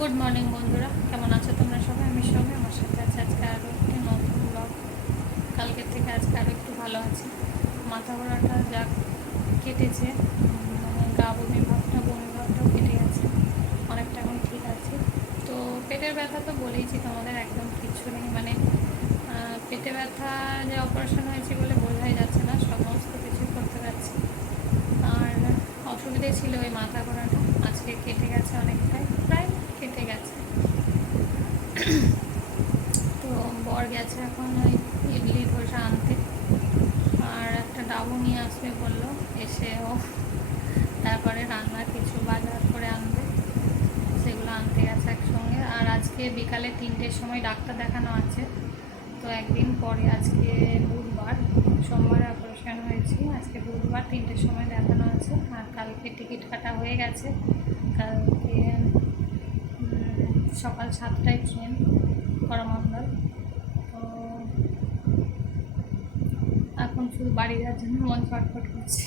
Good morning বন্ধুরা। কেমন আছো তোমরা সবাই? আমি সবাই আমার সাথে আছে আজকে আরও একটি নতুন ব্লগ কালকের থেকে আজকে আরও একটু ভালো আছি। মাথা ঘোরাটা যা কেটেছে মানে গা বমি ভাবটা বমি ভাবটাও কেটে গেছে। অনেকটা এখন ঠিক আছে। তো পেটের ব্যথা তো বলেইছি তোমাদের, একদম কিচ্ছু নেই। মানে পেটে ব্যথা যে অপারেশন হয়েছে বলে বোঝাই যাচ্ছে না, সমস্ত কিছু করতে পারছি। আর অসুবিধে ছিল ওই মাথা ঘোরাটা। আজকে কেটে গেছে অনেকটাই প্রায় কেটে গেছে তো বর এখন ওই ইডলি ধোসা আনতে। আর একটা ডাবু নিয়ে আসবে বলল এসে ও তারপরে রান্নার কিছু বাজার করে আনবে। সেগুলো আনতে গেছে একসঙ্গে। আর আজকে বিকালে তিনটের সময় ডাক্তার দেখানো আছে। তো একদিন পরে আজকে বুধবার, সোমবারে অপারেশন হয়েছি। আজকে বুধবার তিনটের সময় দেখানো আছে। আর কালকে টিকিট কাটা হয়ে গেছে। কালকে সকাল সাতটায় ট্রেন করমণ্ডল তো এখন শুধু বাড়ি যাওয়ার জন্য মন ছটফট করছে।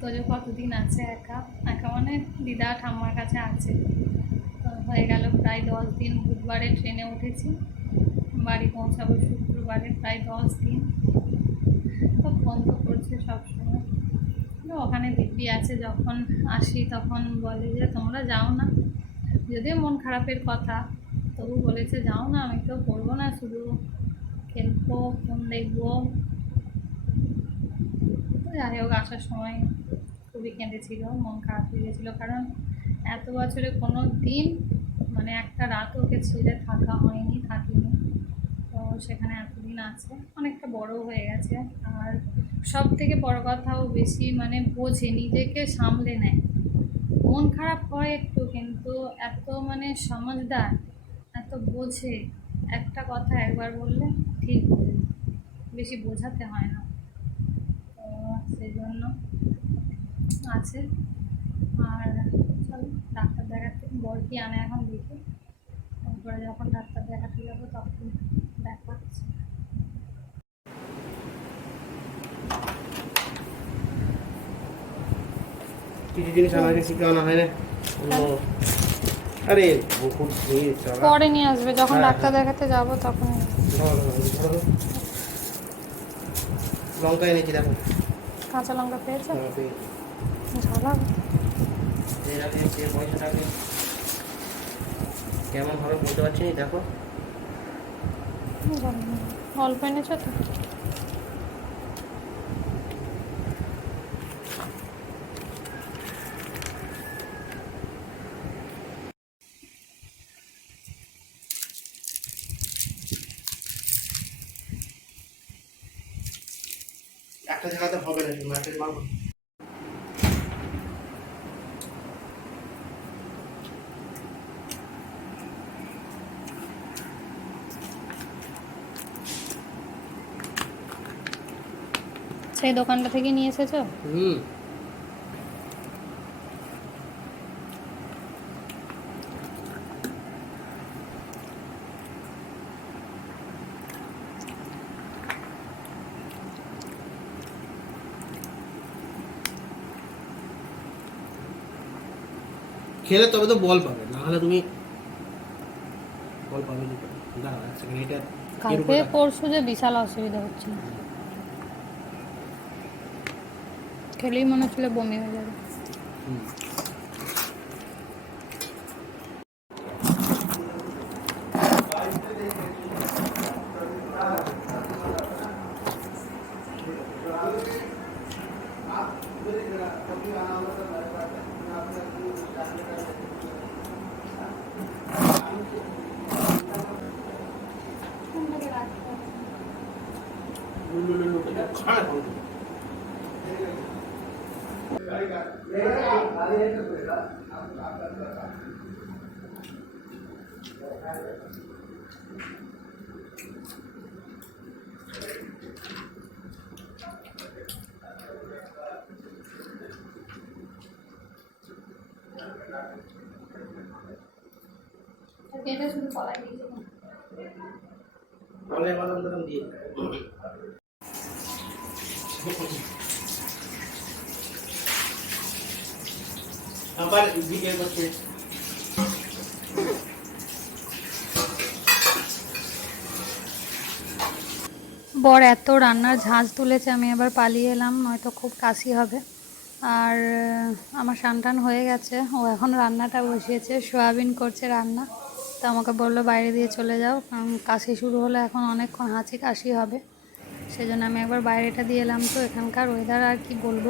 তো যে কতদিন আছে একা? একা মানে দিদা ঠাম্মার কাছে আছে। তো হয়ে গেল প্রায় দশ দিন। বুধবারে ট্রেনে উঠেছি। বাড়ি পৌঁছাবো শুক্রবারে প্রায় দশ দিন। তো ফোন তো করছে সবসময়। ওখানে দিব্যি আছে যখন আসি তখন বলে যে, তোমরা যাও না। যদিও মন খারাপের কথা, তবু বলেছে, যাও না, আমি তো করব না, শুধু খেলব, ফোন দেখব। যাই হোক, আসার সময় খুবই কেঁদেছিল মন খারাপ হয়ে গেছিল কারণ এত বছরে কোনো দিন মানে একটা রাত ওকে ছেড়ে থাকা হয়নি, থাকিনি। তো সেখানে এতদিন আছে, অনেকটা বড় হয়ে গেছে। আর সব থেকে বড় কথাও বেশি মানে বোঝে, নিজেকে সামলে নেয়। মন খারাপ হয় একটু, কিন্তু এত মানে সমঝদার এত বোঝে। একটা কথা একবার বললে ঠিক, বেশি বোঝাতে হয় না। সেই জন্য আছে। আর চলো ডাক্তার দেখাতে বল কি আনে এখন দেখি। তারপরে যখন ডাক্তার দেখাতে যাব তখন দেখাচ্ছি। কিছু জিনিস আনা হয়। না আরে পরে নিয়ে আসবে যখন হ্যাঁ, ডাক্তার হ্যাঁ। দেখাতে যাব তখন। লঙ্কা এনেছি দেখো। কাঁচা লঙ্কা পেয়েছ? হ্যাঁ, ঝালা কেমন হবে বুঝতে পারছি না? দেখো। অল্প এনেছো তো? একটা জায়গাতে হবে না মার্কেট একটা মারবো? সেই দোকানটা থেকে নিয়ে এসেছ? হুম। খেলে তবে তো বল পাবে না হলে তুমি বল পাবে না এটা কালকে পরশু যে বিশাল অসুবিধা হচ্ছে খেলেই মনে হচ্ছিল বমি হয়ে যাবে। লুলু এটা খাড়া করো। এটা শুধু কলাই দিয়েছে অনেক বাদাম টাদাম দিয়ে আবার বর এত রান্নার ঝাঁজ তুলেছে, আমি এবার পালিয়ে এলাম, নয়তো খুব কাশি হবে। আর, আমার সানটান হয়ে গেছে, ও এখন রান্নাটা বসিয়েছে, সোয়াবিন করছে রান্না। তো আমাকে বলল, বাইরে দিয়ে চলে যাও, কারণ কাশি শুরু হলে এখন অনেকক্ষণ হাঁচি কাশি হবে। সেজন্য আমি একবার বাইরেটা দিয়ে এলাম। তো এখানকার ওয়েদার আর কি বলব?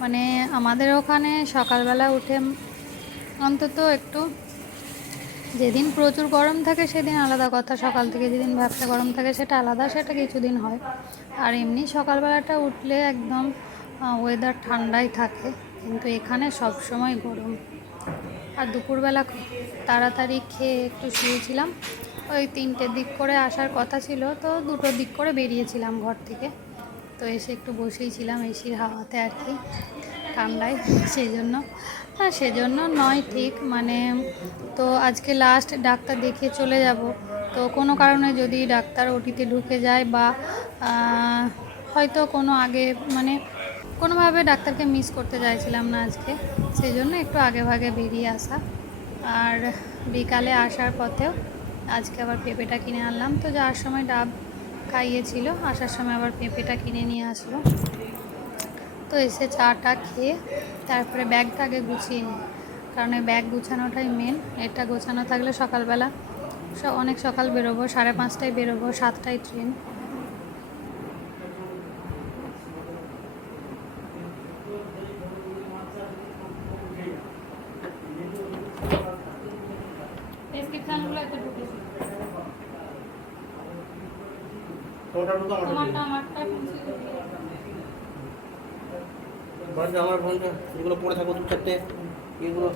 মানে আমাদের ওখানে সকালবেলা উঠে অন্তত একটু যেদিন প্রচুর গরম থাকে সেদিন আলাদা কথা। সকাল থেকে যেদিন ব্যবসা গরম থাকে সেটা আলাদা, সেটা কিছুদিন হয়। আর এমনি সকালবেলাটা উঠলে একদম ওয়েদার ঠান্ডাই থাকে। কিন্তু এখানে সব সময় গরম। আর দুপুরবেলা তাড়াতাড়ি খেয়ে একটু শুয়েছিলাম। ওই তিনটের দিক করে আসার কথা ছিল, তো দুটোর দিক করে বেরিয়েছিলাম ঘর থেকে। তো এসে একটু বসেই ছিলাম এসির হাওয়াতে আর কি, ঠান্ডায়। সেই জন্য হ্যাঁ সেজন্য নয় ঠিক মানে তো আজকে লাস্ট ডাক্তার দেখিয়ে চলে যাব। তো কোনো কারণে যদি ডাক্তার ওটিতে ঢুকে যায় বা হয়তো কোনো আগে মানে কোনোভাবে ডাক্তারকে মিস করতে চাইছিলাম না আজকে সেই জন্য একটু আগে ভাগে বেরিয়ে আসা। আর বিকালে আসার পথেও আজকে আবার পেঁপেটা কিনে আনলাম। তো যাওয়ার সময় ডাব খাইয়েছিল, আসার সময় আবার পেঁপেটা কিনে নিয়ে আসলো। তো এসে চাটা খেয়ে তারপরে ব্যাগটা আগে গুছিয়ে নিই। কারণ এই ব্যাগ গুছানোটাই মেন এটা গোছানো থাকলে সকালবেলা অনেক সকাল বেরোবো, সাড়ে পাঁচটায় বেরোবো, সাতটায় ট্রেন ওটার মতো আমারটা পেন্সিল আমার ফোনটা এগুলো পড়ে থাকো দু চারটে এগুলো